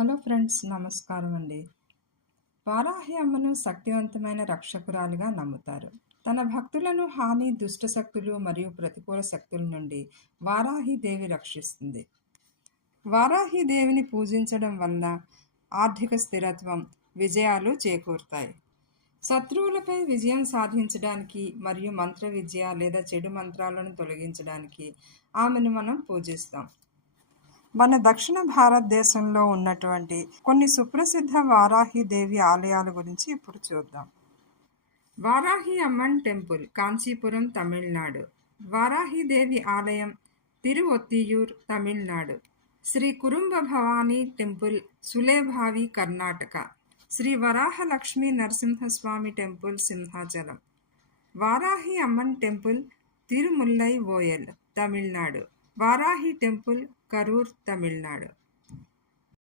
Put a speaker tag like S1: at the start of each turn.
S1: Hello friends నమస్కారం అండి. వారాహి అమ్మను శక్తివంతమైన రక్షకురాలుగా నమ్ముతారు. తన భక్తులను హాని దుష్ట శక్తులు మరియు ప్రతికూల శక్తుల నుండి వారాహి దేవి రక్షిస్తుంది. వారాహి దేవిని పూజించడం వల్ల ఆర్థిక స్థిరత్వం విజయాలు చేకూరుతాయి. శత్రువులపై విజయం సాధించడానికి మరియు మంత్ర విద్య లేదా చెడు మంత్రాలను తొలగించడానికి ఆమెను మనం పూజిస్తాం. మన దక్షిణ భారతదేశంలో ఉన్నటువంటి కొన్ని సుప్రసిద్ధ వారాహి దేవి ఆలయాల గురించి ఇప్పుడు చూద్దాం. వారాహి అమ్మన్ టెంపుల్ కాంచీపురం తమిళనాడు. వారాహి దేవి ఆలయం Thiruvottiyur Tamil Nadu. Shri Kurumba Bhavani temple Sulebhavi Karnataka. Shri Varahalakshmi Narasimhaswamy temple Simhachalam. Varahi Amman temple Thirumullaivoyal Tamil Nadu. Varahi temple Karur Tamil Nadu